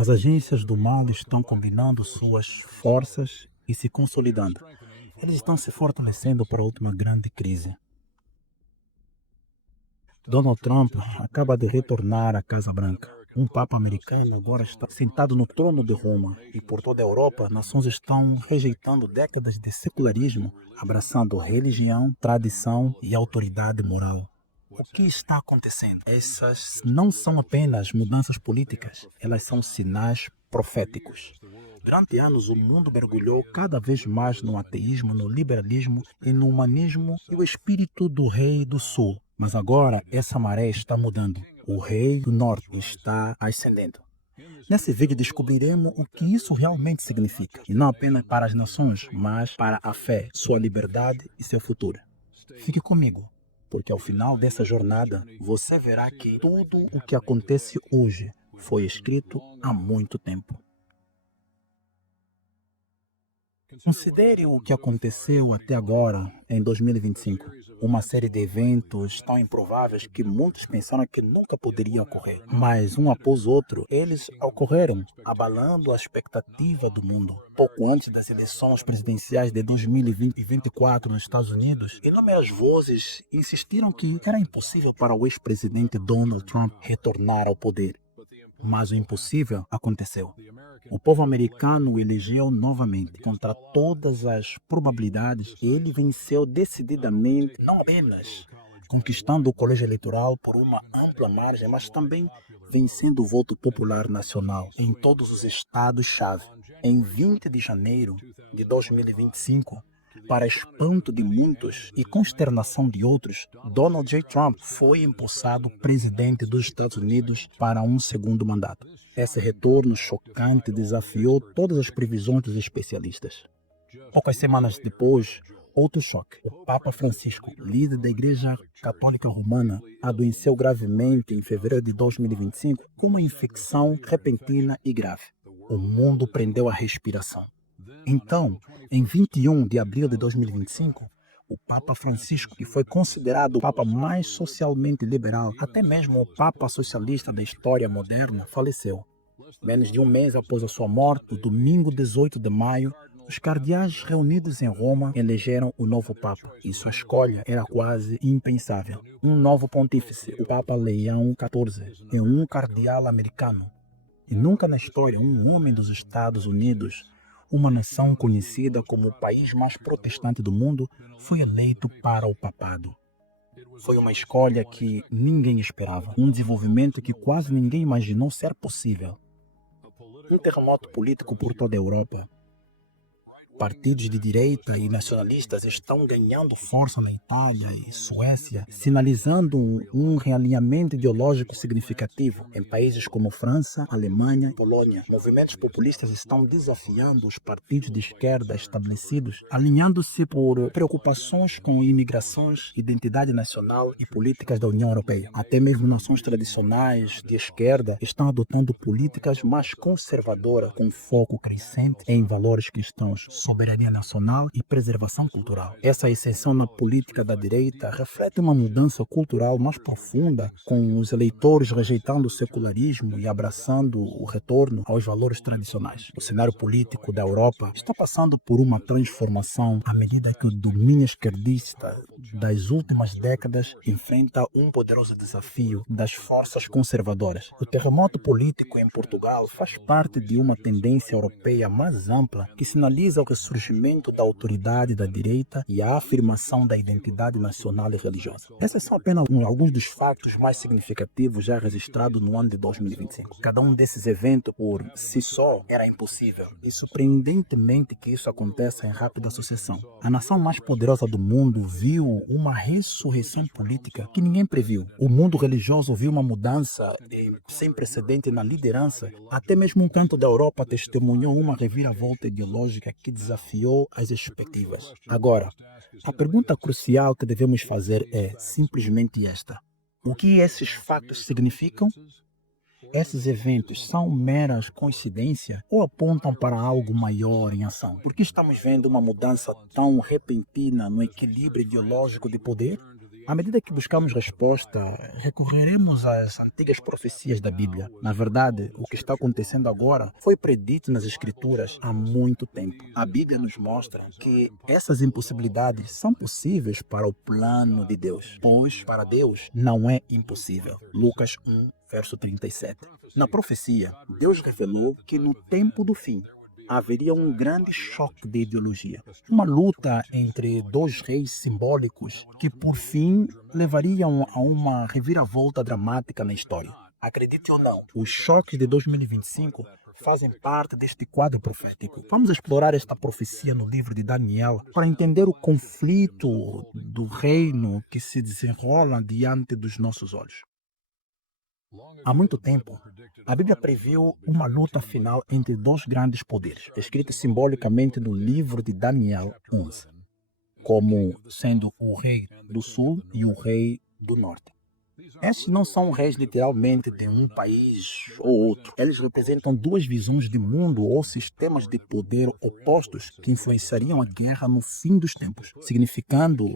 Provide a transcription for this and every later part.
As agências do mal estão combinando suas forças e se consolidando. Eles estão se fortalecendo para a última grande crise. Donald Trump acaba de retornar à Casa Branca. Um Papa americano agora está sentado no trono de Roma e por toda a Europa, nações estão rejeitando décadas de secularismo, abraçando religião, tradição e autoridade moral. O que está acontecendo? Essas não são apenas mudanças políticas, elas são sinais proféticos. Durante anos, o mundo mergulhou cada vez mais no ateísmo, no liberalismo e no humanismo e o espírito do rei do sul. Mas agora essa maré está mudando. O rei do norte está ascendendo. Nesse vídeo descobriremos o que isso realmente significa. E não apenas para as nações, mas para a fé, sua liberdade e seu futuro. Fique comigo, porque ao final dessa jornada você verá que tudo o que acontece hoje foi escrito há muito tempo. Considere o que aconteceu até agora, em 2025. Uma série de eventos tão improváveis que muitos pensaram que nunca poderia ocorrer. Mas, um após outro, eles ocorreram, abalando a expectativa do mundo. Pouco antes das eleições presidenciais de 2020 e 2024 nos Estados Unidos, inúmeras vozes insistiram que era impossível para o ex-presidente Donald Trump retornar ao poder. Mas o impossível aconteceu. O povo americano o elegeu novamente. Contra todas as probabilidades, ele venceu decididamente, não apenas conquistando o colégio eleitoral por uma ampla margem, mas também vencendo o voto popular nacional em todos os estados-chave. Em 20 de janeiro de 2025, para espanto de muitos e consternação de outros, Donald J. Trump foi empossado presidente dos Estados Unidos para um segundo mandato. Esse retorno chocante desafiou todas as previsões dos especialistas. Poucas semanas depois, outro choque. O Papa Francisco, líder da Igreja Católica Romana, adoeceu gravemente em fevereiro de 2025 com uma infecção repentina e grave. O mundo prendeu a respiração. Então, em 21 de abril de 2025, o Papa Francisco, que foi considerado o Papa mais socialmente liberal, até mesmo o Papa socialista da história moderna, faleceu. Menos de um mês após a sua morte, no domingo 18 de maio, os cardeais reunidos em Roma elegeram o novo Papa, e sua escolha era quase impensável. Um novo pontífice, o Papa Leão XIV, e um cardeal americano. E nunca na história um homem dos Estados Unidos, uma nação conhecida como o país mais protestante do mundo, foi eleito para o papado. Foi uma escolha que ninguém esperava, um desenvolvimento que quase ninguém imaginou ser possível. Um terremoto político por toda a Europa. Partidos de direita e nacionalistas estão ganhando força na Itália e Suécia, sinalizando um realinhamento ideológico significativo em países como França, Alemanha e Polônia. Movimentos populistas estão desafiando os partidos de esquerda estabelecidos, alinhando-se por preocupações com imigrações, identidade nacional e políticas da União Europeia. Até mesmo nações tradicionais de esquerda estão adotando políticas mais conservadoras, com foco crescente em valores cristãos, soberania nacional e preservação cultural. Essa ascensão na política da direita reflete uma mudança cultural mais profunda, com os eleitores rejeitando o secularismo e abraçando o retorno aos valores tradicionais. O cenário político da Europa está passando por uma transformação à medida que o domínio esquerdista das últimas décadas enfrenta um poderoso desafio das forças conservadoras. O terremoto político em Portugal faz parte de uma tendência europeia mais ampla que sinaliza o ressurgimento da autoridade da direita e a afirmação da identidade nacional e religiosa. Esses são apenas alguns dos fatos mais significativos já registrados no ano de 2025. Cada um desses eventos, por si só, era impossível. E surpreendentemente que isso aconteça em rápida sucessão. A nação mais poderosa do mundo viu uma ressurreição política que ninguém previu. O mundo religioso viu uma mudança sem precedente na liderança. Até mesmo um canto da Europa testemunhou uma reviravolta ideológica que desafiou as expectativas. Agora, a pergunta crucial que devemos fazer é simplesmente esta: o que esses fatos significam? Esses eventos são meras coincidências ou apontam para algo maior em ação? Por que estamos vendo uma mudança tão repentina no equilíbrio ideológico de poder? À medida que buscamos resposta, recorreremos às antigas profecias da Bíblia. Na verdade, o que está acontecendo agora foi predito nas Escrituras há muito tempo. A Bíblia nos mostra que essas impossibilidades são possíveis para o plano de Deus, pois para Deus não é impossível. Lucas 1, verso 37. Na profecia, Deus revelou que no tempo do fim, haveria um grande choque de ideologia. Uma luta entre dois reis simbólicos que, por fim, levariam a uma reviravolta dramática na história. Acredite ou não, os choques de 2025 fazem parte deste quadro profético. Vamos explorar esta profecia no livro de Daniel para entender o conflito do reino que se desenrola diante dos nossos olhos. Há muito tempo, a Bíblia previu uma luta final entre dois grandes poderes, escrito simbolicamente no livro de Daniel 11, como sendo o rei do sul e o rei do norte. Estes não são reis literalmente de um país ou outro. Eles representam duas visões de mundo ou sistemas de poder opostos que influenciariam a guerra no fim dos tempos, significando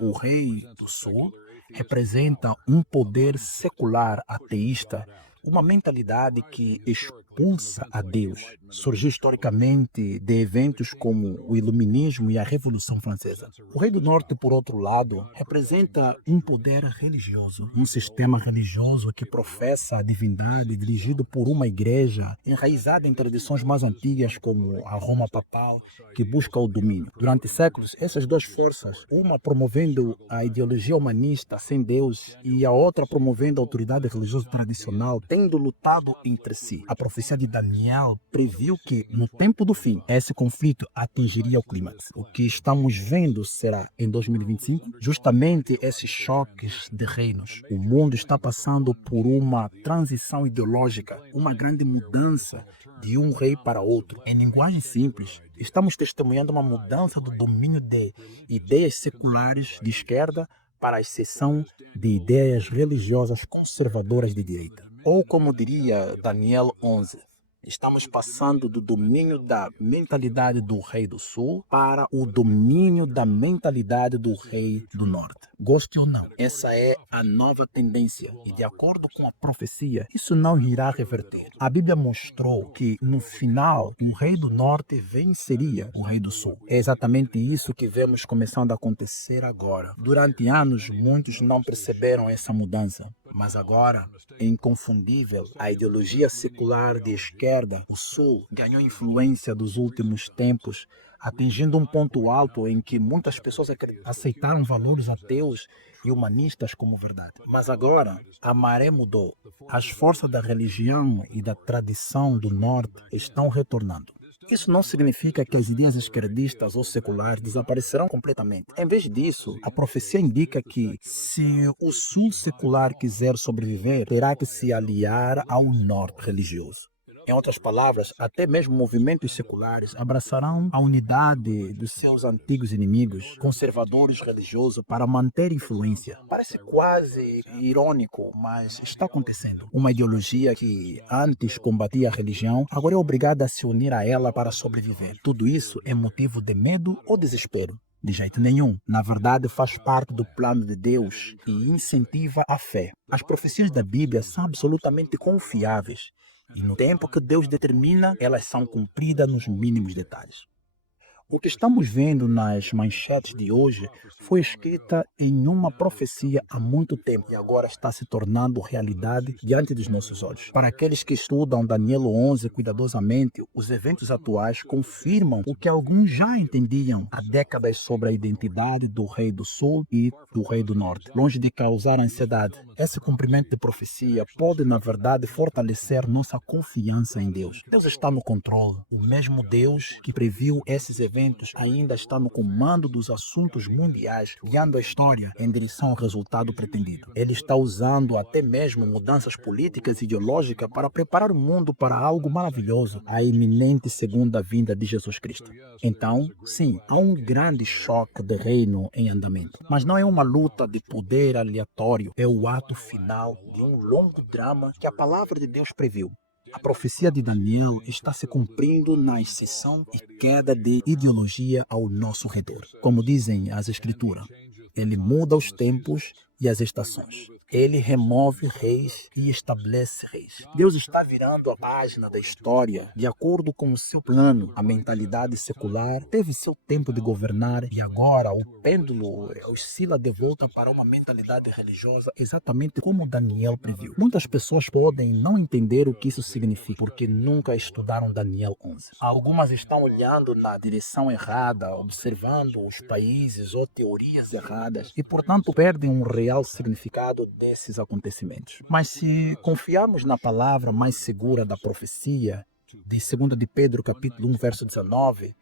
o rei do sul representa um poder secular ateísta, uma mentalidade que expulsa a Deus. Surgiu historicamente de eventos como o Iluminismo e a Revolução Francesa. O Rei do Norte, por outro lado, representa um poder religioso, um sistema religioso que professa a divindade dirigido por uma igreja enraizada em tradições mais antigas como a Roma papal, que busca o domínio. Durante séculos, essas duas forças, uma promovendo a ideologia humanista sem Deus e a outra promovendo a autoridade religiosa tradicional, tendo lutado entre si. A profecia de Daniel previu que, no tempo do fim, esse conflito atingiria o clímax. O que estamos vendo será, em 2025, justamente esses choques de reinos. O mundo está passando por uma transição ideológica, uma grande mudança de um rei para outro. Em linguagem simples, estamos testemunhando uma mudança do domínio de ideias seculares de esquerda para a exceção de ideias religiosas conservadoras de direita. Ou, como diria Daniel 11, estamos passando do domínio da mentalidade do rei do sul para o domínio da mentalidade do rei do norte. Goste ou não, essa é a nova tendência e, de acordo com a profecia, isso não irá reverter. A Bíblia mostrou que, no final, o rei do norte venceria o rei do sul. É exatamente isso que vemos começando a acontecer agora. Durante anos, muitos não perceberam essa mudança, mas agora é inconfundível. A ideologia secular de esquerda, o sul, ganhou influência dos últimos tempos, atingindo um ponto alto em que muitas pessoas aceitaram valores ateus e humanistas como verdade. Mas agora, a maré mudou. As forças da religião e da tradição do norte estão retornando. Isso não significa que as ideias esquerdistas ou seculares desaparecerão completamente. Em vez disso, a profecia indica que, se o sul secular quiser sobreviver, terá que se aliar ao norte religioso. Em outras palavras, até mesmo movimentos seculares abraçarão a unidade dos seus antigos inimigos, conservadores religiosos, para manter influência. Parece quase irônico, mas está acontecendo. Uma ideologia que antes combatia a religião, agora é obrigada a se unir a ela para sobreviver. Tudo isso é motivo de medo ou desespero? De jeito nenhum. Na verdade, faz parte do plano de Deus e incentiva a fé. As profecias da Bíblia são absolutamente confiáveis. E no tempo que Deus determina, elas são cumpridas nos mínimos detalhes. O que estamos vendo nas manchetes de hoje foi escrita em uma profecia há muito tempo e agora está se tornando realidade diante dos nossos olhos. Para aqueles que estudam Daniel 11 cuidadosamente, os eventos atuais confirmam o que alguns já entendiam há décadas sobre a identidade do rei do sul e do rei do norte. Longe de causar ansiedade, esse cumprimento de profecia pode, na verdade, fortalecer nossa confiança em Deus. Deus está no controle. O mesmo Deus que previu esses eventos ainda está no comando dos assuntos mundiais, guiando a história em direção ao resultado pretendido. Ele está usando até mesmo mudanças políticas e ideológicas para preparar o mundo para algo maravilhoso, a iminente segunda vinda de Jesus Cristo. Então, sim, há um grande choque de reino em andamento, mas não é uma luta de poder aleatório, é o ato final de um longo drama que a palavra de Deus previu. A profecia de Daniel está se cumprindo na ascensão e queda de ideologia ao nosso redor. Como dizem as Escrituras, Ele muda os tempos e as estações. Ele remove reis e estabelece reis. Deus está virando a página da história de acordo com o seu plano. A mentalidade secular teve seu tempo de governar e agora o pêndulo oscila de volta para uma mentalidade religiosa, exatamente como Daniel previu. Muitas pessoas podem não entender o que isso significa porque nunca estudaram Daniel 11. Algumas estão olhando na direção errada, observando os países ou teorias erradas e, portanto, perdem um real significado desses acontecimentos. Mas se confiarmos na palavra mais segura da profecia, de 2 de Pedro, capítulo 1, verso 19,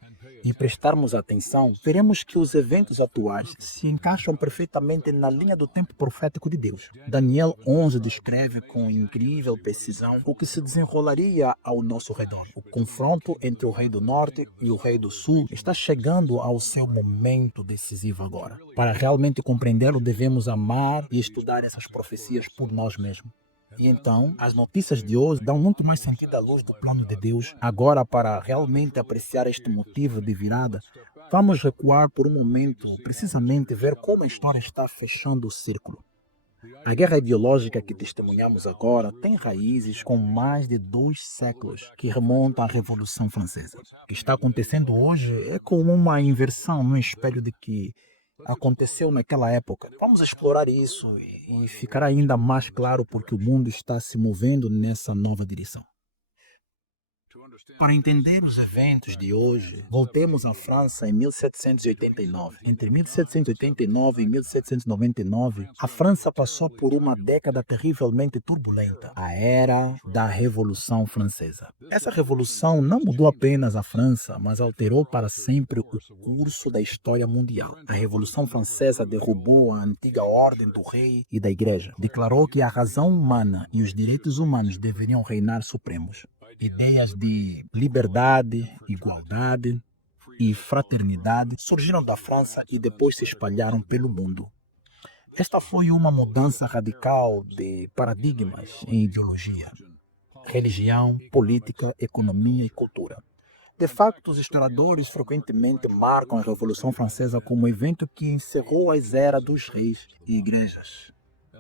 e prestarmos atenção, veremos que os eventos atuais se encaixam perfeitamente na linha do tempo profético de Deus. Daniel 11 descreve com incrível precisão o que se desenrolaria ao nosso redor. O confronto entre o rei do norte e o rei do sul está chegando ao seu momento decisivo agora. Para realmente compreendê-lo, devemos amar e estudar essas profecias por nós mesmos. E então, as notícias de hoje dão muito mais sentido à luz do plano de Deus. Agora, para realmente apreciar este motivo de virada, vamos recuar por um momento, precisamente ver como a história está fechando o círculo. A guerra ideológica que testemunhamos agora tem raízes com mais de 2 séculos, que remontam à Revolução Francesa. O que está acontecendo hoje é como uma inversão no espelho de que aconteceu naquela época. Vamos explorar isso e ficará ainda mais claro porque o mundo está se movendo nessa nova direção. Para entender os eventos de hoje, voltemos à França em 1789. Entre 1789 e 1799, a França passou por uma década terrivelmente turbulenta, a Era da Revolução Francesa. Essa revolução não mudou apenas a França, mas alterou para sempre o curso da história mundial. A Revolução Francesa derrubou a antiga ordem do rei e da igreja. Declarou que a razão humana e os direitos humanos deveriam reinar supremos. Ideias de liberdade, igualdade e fraternidade surgiram da França e depois se espalharam pelo mundo. Esta foi uma mudança radical de paradigmas em ideologia, religião, política, economia e cultura. De facto, os historiadores frequentemente marcam a Revolução Francesa como um evento que encerrou as eras dos reis e igrejas.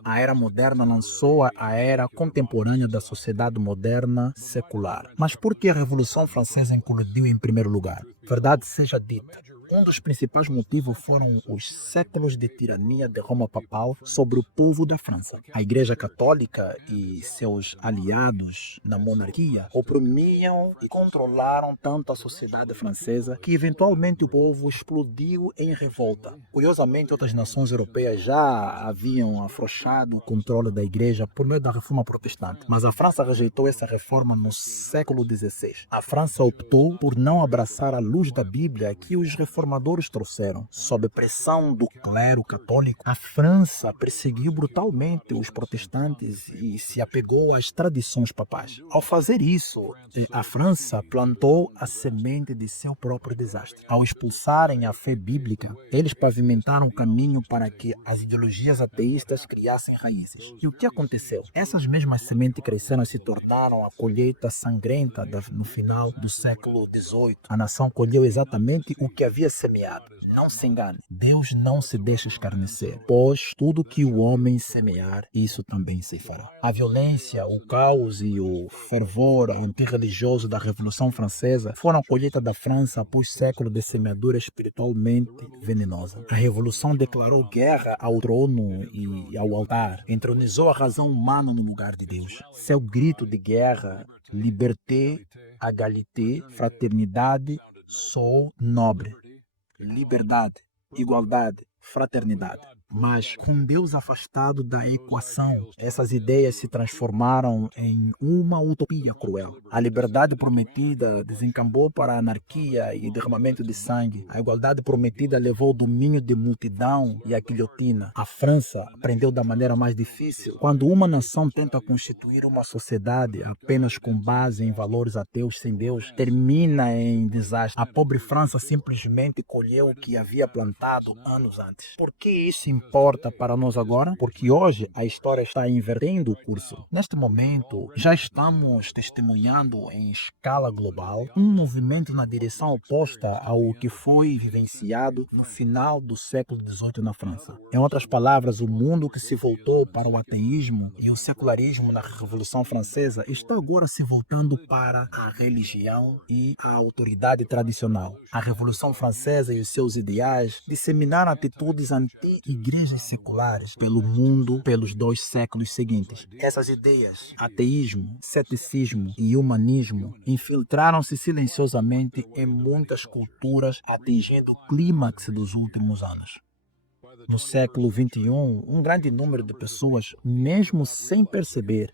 A era moderna lançou a era contemporânea da sociedade moderna secular. Mas por que a Revolução Francesa incluiu em primeiro lugar? Verdade seja dita, um dos principais motivos foram os séculos de tirania de Roma Papal sobre o povo da França. A Igreja Católica e seus aliados na monarquia oprimiam e controlaram tanto a sociedade francesa que eventualmente o povo explodiu em revolta. Curiosamente, outras nações europeias já haviam afrouxado o controle da Igreja por meio da Reforma Protestante, mas a França rejeitou essa reforma no século XVI. A França optou por não abraçar a luz da Bíblia que os reformadores trouxeram. Sob pressão do clero católico, a França perseguiu brutalmente os protestantes e se apegou às tradições papais. Ao fazer isso, a França plantou a semente de seu próprio desastre. Ao expulsarem a fé bíblica, eles pavimentaram o caminho para que as ideologias ateístas criassem raízes. E o que aconteceu? Essas mesmas sementes cresceram e se tornaram a colheita sangrenta no final do século XVIII. A nação colheu exatamente o que havia semeado. Não se engane, Deus não se deixa escarnecer, pois tudo que o homem semear, isso também se fará. A violência, o caos e o fervor antirreligioso da Revolução Francesa foram a colheita da França após séculos de semeadura espiritualmente venenosa. A Revolução declarou guerra ao trono e ao altar, entronizou a razão humana no lugar de Deus. Seu grito de guerra, liberté, égalité, fraternidade, sou nobre. Liberdade, igualdade, fraternidade. Mas com Deus afastado da equação, essas ideias se transformaram em uma utopia cruel. A liberdade prometida desencambou para a anarquia e derramamento de sangue. A igualdade prometida levou ao domínio de multidão e a guilhotina. A França aprendeu da maneira mais difícil. Quando uma nação tenta constituir uma sociedade apenas com base em valores ateus sem Deus, termina em desastre. A pobre França simplesmente colheu o que havia plantado anos antes. Por que isso importa para nós agora? Porque hoje a história está invertendo o curso. Neste momento, já estamos testemunhando em escala global um movimento na direção oposta ao que foi vivenciado no final do século XVIII na França. Em outras palavras, o mundo que se voltou para o ateísmo e o secularismo na Revolução Francesa está agora se voltando para a religião e a autoridade tradicional. A Revolução Francesa e os seus ideais disseminaram atitudes anti-igrejas seculares pelo mundo pelos 2 séculos seguintes. Essas ideias, ateísmo, ceticismo e humanismo, infiltraram-se silenciosamente em muitas culturas, atingindo o clímax dos últimos anos. No século XXI, um grande número de pessoas, mesmo sem perceber,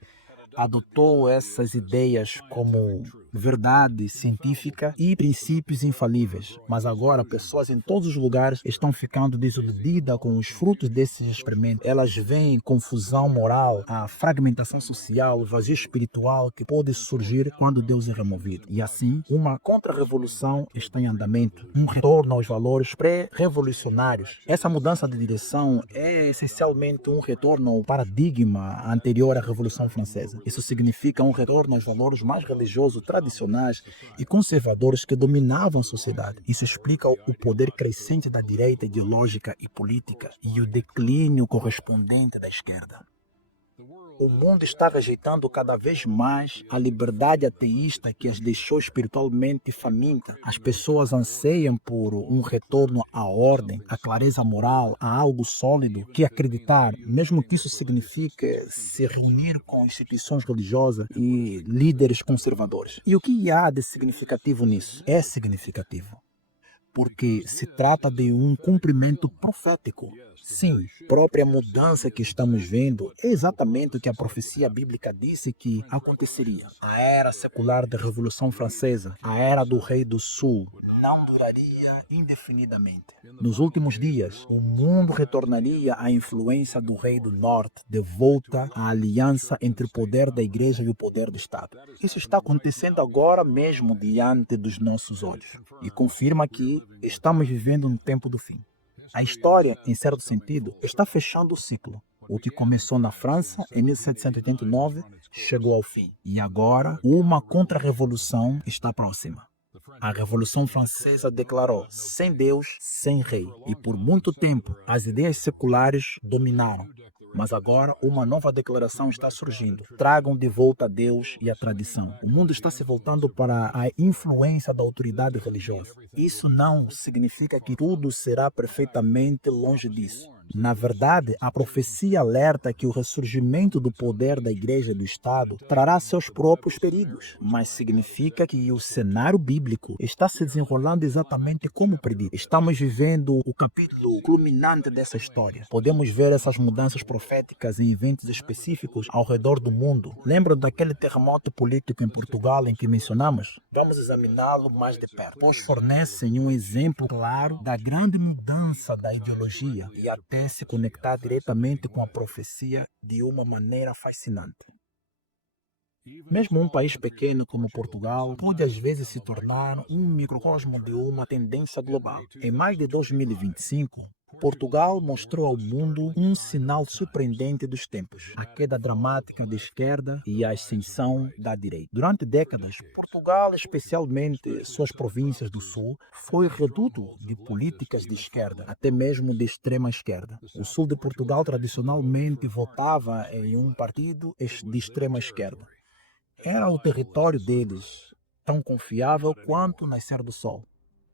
adotou essas ideias como verdade científica e princípios infalíveis. Mas agora, pessoas em todos os lugares estão ficando desiludidas com os frutos desses experimentos. Elas veem confusão moral, a fragmentação social, o vazio espiritual que pode surgir quando Deus é removido. E assim, uma contra-revolução está em andamento, um retorno aos valores pré-revolucionários. Essa mudança de direção é essencialmente um retorno ao paradigma anterior à Revolução Francesa. Isso significa um retorno aos valores mais religiosos, tradicionais e conservadores que dominavam a sociedade. Isso explica o poder crescente da direita ideológica e política e o declínio correspondente da esquerda. O mundo está rejeitando cada vez mais a liberdade ateísta que as deixou espiritualmente famintas. As pessoas anseiam por um retorno à ordem, à clareza moral, a algo sólido que acreditar, mesmo que isso signifique se reunir com instituições religiosas e líderes conservadores. E o que há de significativo nisso? É significativo, porque se trata de um cumprimento profético. Sim, a própria mudança que estamos vendo é exatamente o que a profecia bíblica disse que aconteceria. A era secular da Revolução Francesa, a era do Rei do Sul, não duraria indefinidamente. Nos últimos dias, o mundo retornaria à influência do Rei do Norte, de volta à aliança entre o poder da Igreja e o poder do Estado. Isso está acontecendo agora mesmo diante dos nossos olhos e confirma que estamos vivendo no tempo do fim. A história, em certo sentido, está fechando o ciclo. O que começou na França em 1789 chegou ao fim. E agora, uma contra-revolução está próxima. A Revolução Francesa declarou: sem Deus, sem rei. E por muito tempo, as ideias seculares dominaram. Mas agora uma nova declaração está surgindo. Tragam de volta a Deus e a tradição. O mundo está se voltando para a influência da autoridade religiosa. Isso não significa que tudo será perfeitamente longe disso. Na verdade, a profecia alerta que o ressurgimento do poder da Igreja e do Estado trará seus próprios perigos, mas significa que o cenário bíblico está se desenrolando exatamente como predito. Estamos vivendo o capítulo culminante dessa história. Podemos ver essas mudanças proféticas em eventos específicos ao redor do mundo. Lembram daquele terremoto político em Portugal em que mencionamos? Vamos examiná-lo mais de perto, pois fornecem um exemplo claro da grande mudança da ideologia e até se conectar diretamente com a profecia de uma maneira fascinante. Mesmo um país pequeno como Portugal pode às vezes se tornar um microcosmo de uma tendência global. Em maio de 2025, Portugal mostrou ao mundo um sinal surpreendente dos tempos: a queda dramática da esquerda e a ascensão da direita. Durante décadas, Portugal, especialmente suas províncias do sul, foi reduto de políticas de esquerda, até mesmo de extrema esquerda. O sul de Portugal tradicionalmente votava em um partido de extrema esquerda. Era o território deles, tão confiável quanto o nascer do sol.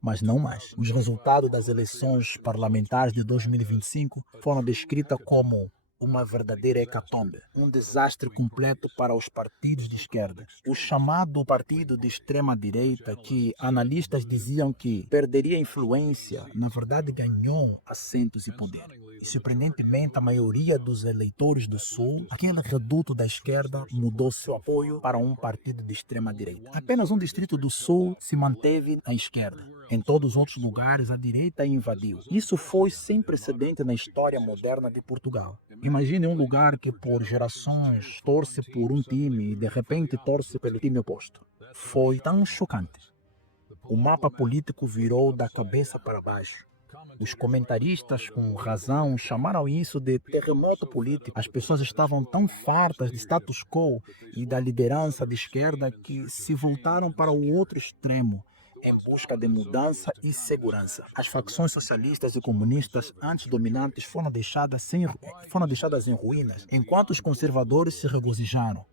Mas não mais. Os resultados das eleições parlamentares de 2025 foram descritos como uma verdadeira hecatombe, um desastre completo para os partidos de esquerda. O chamado partido de extrema-direita, que analistas diziam que perderia influência, na verdade ganhou assentos e poder. E, surpreendentemente, a maioria dos eleitores do Sul, aquele reduto da esquerda, mudou seu apoio para um partido de extrema-direita. Apenas um distrito do Sul se manteve à esquerda. Em todos os outros lugares, a direita invadiu. Isso foi sem precedente na história moderna de Portugal. Imagine um lugar que por gerações torce por um time e de repente torce pelo time oposto. Foi tão chocante. O mapa político virou da cabeça para baixo. Os comentaristas, com razão, chamaram isso de terremoto político. As pessoas estavam tão fartas de status quo e da liderança de esquerda que se voltaram para o outro extremo em busca de mudança e segurança. As facções socialistas e comunistas antes dominantes foram deixadas em ruínas, enquanto os conservadores se regozijaram.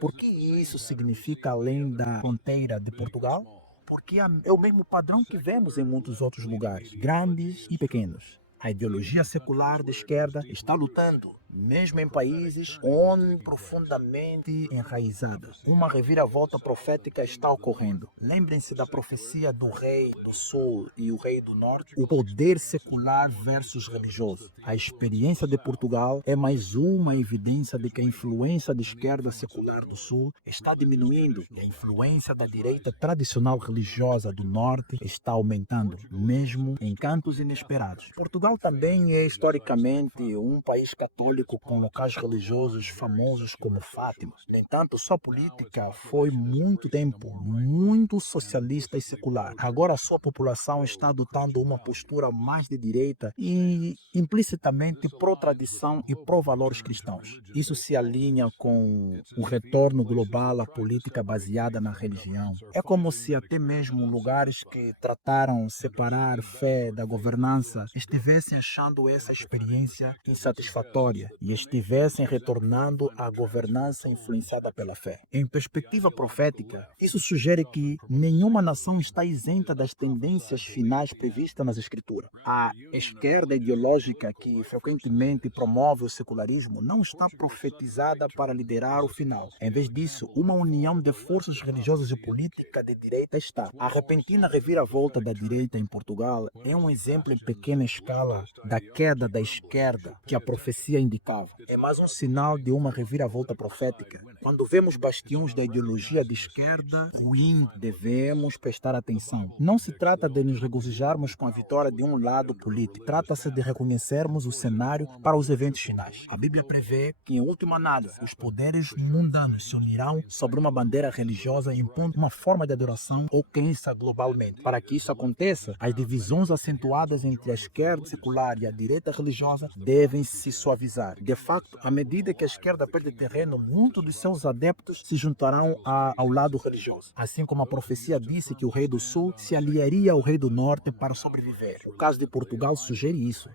Por que isso significa além da fronteira de Portugal? Porque é o mesmo padrão que vemos em muitos outros lugares, grandes e pequenos. A ideologia secular de esquerda está lutando, mesmo em países onde profundamente enraizada. Uma reviravolta profética está ocorrendo. Lembrem-se da profecia do rei do sul e o rei do norte, o poder secular versus religioso. A experiência de Portugal é mais uma evidência de que a influência da esquerda secular do sul está diminuindo e a influência da direita tradicional religiosa do norte está aumentando, mesmo em cantos inesperados. Portugal também é historicamente um país católico com locais religiosos famosos como Fátima. No entanto, sua política foi muito tempo muito socialista e secular. Agora a sua população está adotando uma postura mais de direita e implicitamente pró-tradição e pró-valores cristãos. Isso se alinha com o retorno global à política baseada na religião. É como se até mesmo lugares que trataram separar fé da governança estivessem achando essa experiência insatisfatória e estivessem retornando à governança influenciada pela fé. Em perspectiva profética, isso sugere que nenhuma nação está isenta das tendências finais previstas nas Escrituras. A esquerda ideológica que frequentemente promove o secularismo não está profetizada para liderar o final. Em vez disso, uma união de forças religiosas e políticas de direita está. A repentina reviravolta da direita em Portugal é um exemplo em pequena escala da queda da esquerda que a profecia indicava. É mais um sinal de uma reviravolta profética. Quando vemos bastiões da ideologia de esquerda ruim, devemos prestar atenção. Não se trata de nos regozijarmos com a vitória de um lado político. Trata-se de reconhecermos o cenário para os eventos finais. A Bíblia prevê que, em última análise, os poderes mundanos se unirão sobre uma bandeira religiosa impondo uma forma de adoração ou crença globalmente. Para que isso aconteça, as divisões acentuadas entre a esquerda secular e a direita religiosa devem se suavizar. De facto, à medida que a esquerda perde terreno, muitos dos seus adeptos se juntarão ao lado religioso. Assim como a profecia disse que o rei do sul se aliaria ao rei do norte para sobreviver. O caso de Portugal sugere isso.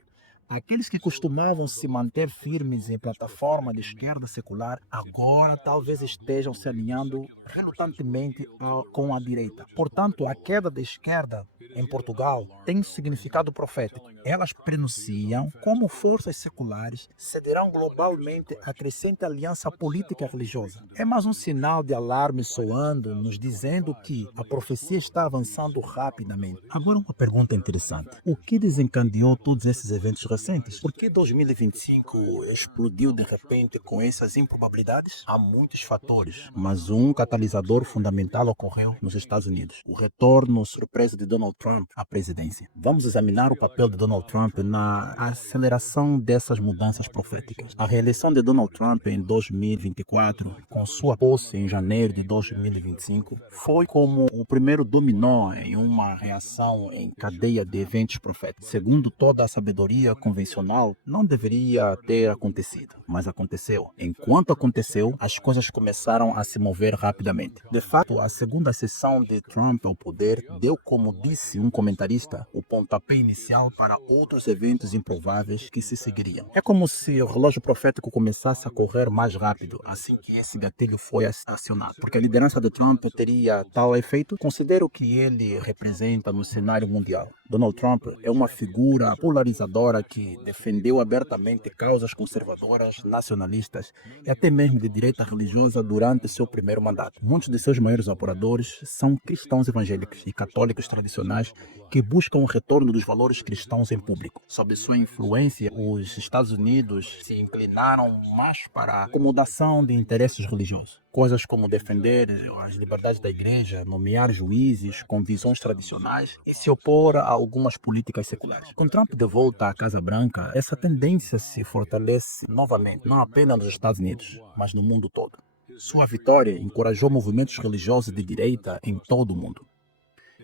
Aqueles que costumavam se manter firmes em plataforma de esquerda secular, agora talvez estejam se alinhando relutantemente com a direita. Portanto, a queda da esquerda em Portugal tem significado profético. Elas prenunciam como forças seculares cederão globalmente à crescente aliança política religiosa. É mais um sinal de alarme soando, nos dizendo que a profecia está avançando rapidamente. Agora uma pergunta interessante. O que desencadeou todos esses eventos recentes? Por que 2025 explodiu de repente com essas improbabilidades? Há muitos fatores, mas um catalisador fundamental ocorreu nos Estados Unidos. O retorno surpresa de Donald Trump à presidência. Vamos examinar o papel de Donald Trump na aceleração dessas mudanças proféticas. A reeleição de Donald Trump em 2024, com sua posse em janeiro de 2025, foi como o primeiro dominó em uma reação em cadeia de eventos proféticos. Segundo toda a sabedoria convencional, não deveria ter acontecido, mas aconteceu. Enquanto aconteceu, as coisas começaram a se mover rapidamente. De fato, a segunda sessão de Trump ao poder deu, como disse um comentarista, o pontapé inicial para outros eventos improváveis que se seguiriam. É como se o relógio profético começasse a correr mais rápido assim que esse gatilho foi acionado. Porque a liderança de Trump teria tal efeito, considero que ele representa no cenário mundial. Donald Trump é uma figura polarizadora que defendeu abertamente causas conservadoras, nacionalistas e até mesmo de direita religiosa durante seu primeiro mandato. Muitos de seus maiores apoiadores são cristãos evangélicos e católicos tradicionais que buscam o retorno dos valores cristãos em público. Sob sua influência, os Estados Unidos se inclinaram mais para a acomodação de interesses religiosos. Coisas como defender as liberdades da igreja, nomear juízes com visões tradicionais e se opor a algumas políticas seculares. Com Trump de volta à Casa Branca, essa tendência se fortalece novamente, não apenas nos Estados Unidos, mas no mundo todo. Sua vitória encorajou movimentos religiosos de direita em todo o mundo.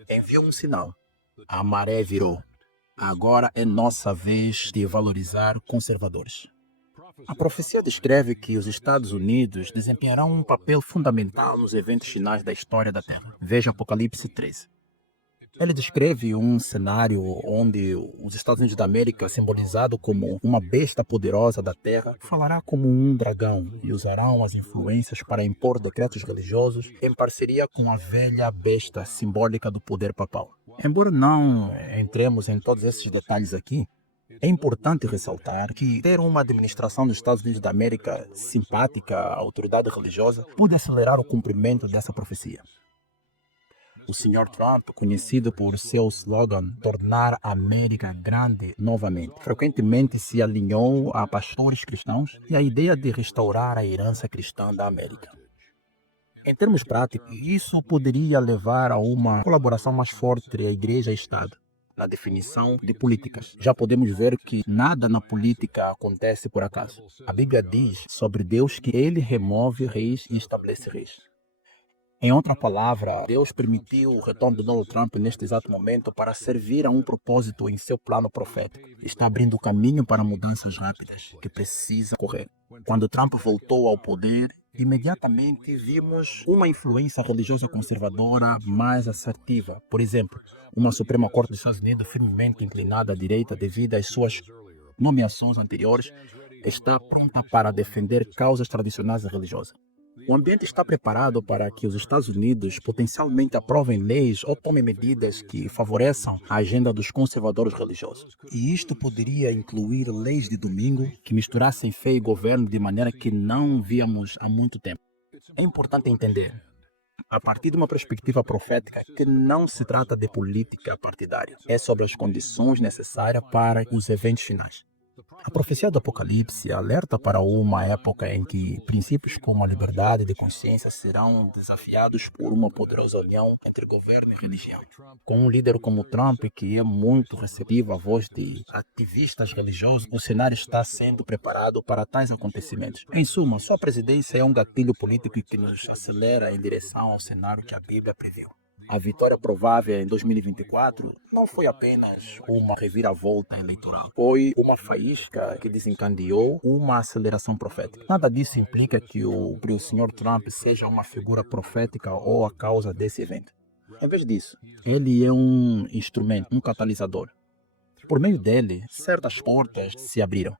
Enviou um sinal. A maré virou. Agora é nossa vez de valorizar conservadores. A profecia descreve que os Estados Unidos desempenharão um papel fundamental nos eventos finais da história da Terra. Veja Apocalipse 13. Ele descreve um cenário onde os Estados Unidos da América, simbolizado como uma besta poderosa da terra, falará como um dragão e usarão as influências para impor decretos religiosos em parceria com a velha besta simbólica do poder papal. Embora não entremos em todos esses detalhes aqui, é importante ressaltar que ter uma administração dos Estados Unidos da América simpática à autoridade religiosa pode acelerar o cumprimento dessa profecia. O Sr. Trump, conhecido por seu slogan "Tornar a América Grande Novamente", frequentemente se alinhou a pastores cristãos e à ideia de restaurar a herança cristã da América. Em termos práticos, isso poderia levar a uma colaboração mais forte entre a Igreja e o Estado. Na definição de políticas, já podemos ver que nada na política acontece por acaso. A Bíblia diz sobre Deus que ele remove reis e estabelece reis. Em outra palavra, Deus permitiu o retorno de Donald Trump neste exato momento para servir a um propósito em seu plano profético. Está abrindo o caminho para mudanças rápidas que precisa ocorrer. Quando Trump voltou ao poder, imediatamente vimos uma influência religiosa conservadora mais assertiva. Por exemplo, uma Suprema Corte dos Estados Unidos firmemente inclinada à direita devido às suas nomeações anteriores está pronta para defender causas tradicionais e religiosas. O ambiente está preparado para que os Estados Unidos potencialmente aprovem leis ou tomem medidas que favoreçam a agenda dos conservadores religiosos. E isto poderia incluir leis de domingo que misturassem fé e governo de maneira que não víamos há muito tempo. É importante entender, a partir de uma perspectiva profética, que não se trata de política partidária. É sobre as condições necessárias para os eventos finais. A profecia do Apocalipse alerta para uma época em que princípios como a liberdade de consciência serão desafiados por uma poderosa união entre governo e religião. Com um líder como Trump, que é muito receptivo à voz de ativistas religiosos, o cenário está sendo preparado para tais acontecimentos. Em suma, sua presidência é um gatilho político que nos acelera em direção ao cenário que a Bíblia previu. A vitória provável em 2024 não foi apenas uma reviravolta eleitoral, foi uma faísca que desencadeou uma aceleração profética. Nada disso implica que o Sr. Trump seja uma figura profética ou a causa desse evento. Em vez disso, ele é um instrumento, um catalisador. Por meio dele, certas portas se abriram.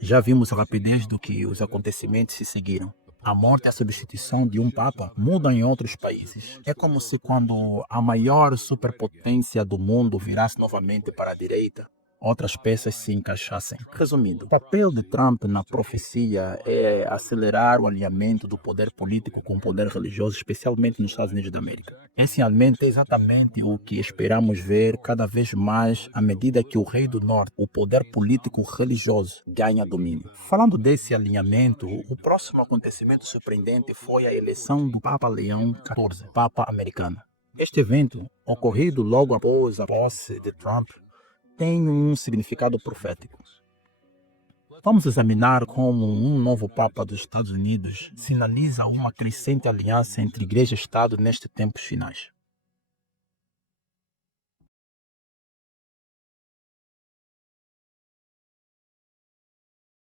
Já vimos a rapidez do que os acontecimentos se seguiram. A morte e a substituição de um papa mudam em outros países. É como se quando a maior superpotência do mundo virasse novamente para a direita, outras peças se encaixassem. Resumindo, o papel de Trump na profecia é acelerar o alinhamento do poder político com o poder religioso, especialmente nos Estados Unidos da América. Esse alinhamento é exatamente o que esperamos ver cada vez mais à medida que o Rei do Norte, o poder político religioso, ganha domínio. Falando desse alinhamento, o próximo acontecimento surpreendente foi a eleição do Papa Leão XIV, Papa americano. Este evento, ocorrido logo após a posse de Trump, tem um significado profético. Vamos examinar como um novo Papa dos Estados Unidos sinaliza uma crescente aliança entre Igreja e Estado nestes tempos finais.